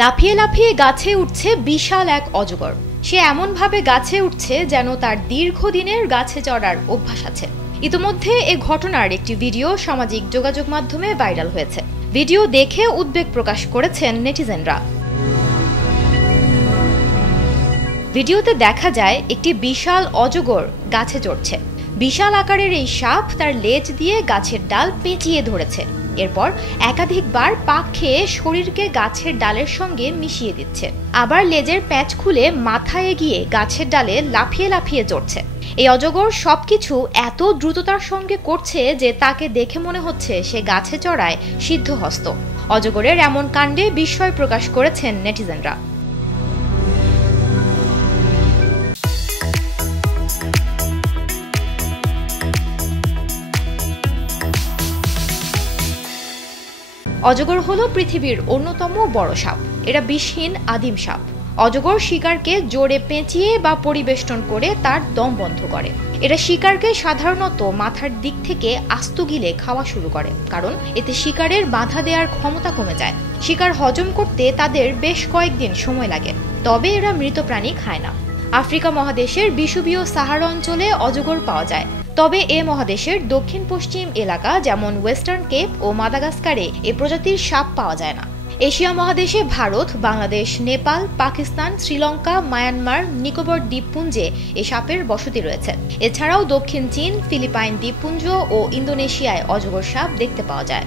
লাফিয়ে লাফিয়ে গাছে উঠছে বিশাল এক অজগর। সে এমনভাবে গাছে উঠছে যেন তার দীর্ঘদিনের গাছে চড়ার অভ্যাস আছে। ইতিমধ্যে এ ঘটনার একটি ভিডিও সামাজিক যোগাযোগ মাধ্যমে ভাইরাল হয়েছে। ভিডিও দেখে উদ্বেগ প্রকাশ করেছেন নেটিজেনরা। ভিডিওতে দেখা যায় একটি বিশাল অজগর গাছে চড়ছে। বিশাল আকারের এই সাপ তার লেজ দিয়ে গাছের ডাল পেঁচিয়ে ধরেছে। এরপর একাধিকবার পাক খেয়ে শরীরকে গাছের ডালের সঙ্গে মিশিয়ে দিচ্ছে। আবার লেজের প্যাচ খুলে মাথায় গিয়ে গাছের ডালে লাফিয়ে লাফিয়ে চড়ছে। এই অজগর সবকিছু এত দ্রুততার সঙ্গে করছে যে তাকে দেখে মনে হচ্ছে সে গাছে চড়ায় সিদ্ধহস্ত। অজগরের এমন কাণ্ডে বিস্ময় প্রকাশ করেছেন নেটিজেনরা। অজগর হলো পৃথিবীর অন্যতম বড় সাপ। এরা বিষহীন আদিম সাপ। অজগর শিকারকে জোরে পেঁচিয়ে বা পরিবেষ্টন করে তার দম বন্ধ করে। এরা শিকারকে সাধারণত মাথার দিক থেকে আস্ত গিলে খাওয়া শুরু করে, কারণ এতে শিকারের বাধা দেওয়ার ক্ষমতা কমে যায়। শিকার হজম করতে তাদের বেশ কয়েকদিন সময় লাগে। তবে এরা মৃত প্রাণী খায় না। আফ্রিকা মহাদেশের বিষুবীয় সাহারা অঞ্চলে অজগর পাওয়া যায়। তবে এ মহাদেশের দক্ষিণ পশ্চিম এলাকা যেমন ওয়েস্টার্ন কেপ ও মাদাগাস্কারে এ প্রজাতির সাপ পাওয়া যায় না। এশিয়া মহাদেশে ভারত, বাংলাদেশ, নেপাল, পাকিস্তান, শ্রীলঙ্কা, মায়ানমার, নিকোবর দ্বীপপুঞ্জে এ সাপের বসতি রয়েছে। এছাড়াও দক্ষিণ চীন, ফিলিপাইন দ্বীপপুঞ্জ ও ইন্দোনেশিয়ায় অজগর সাপ দেখতে পাওয়া যায়।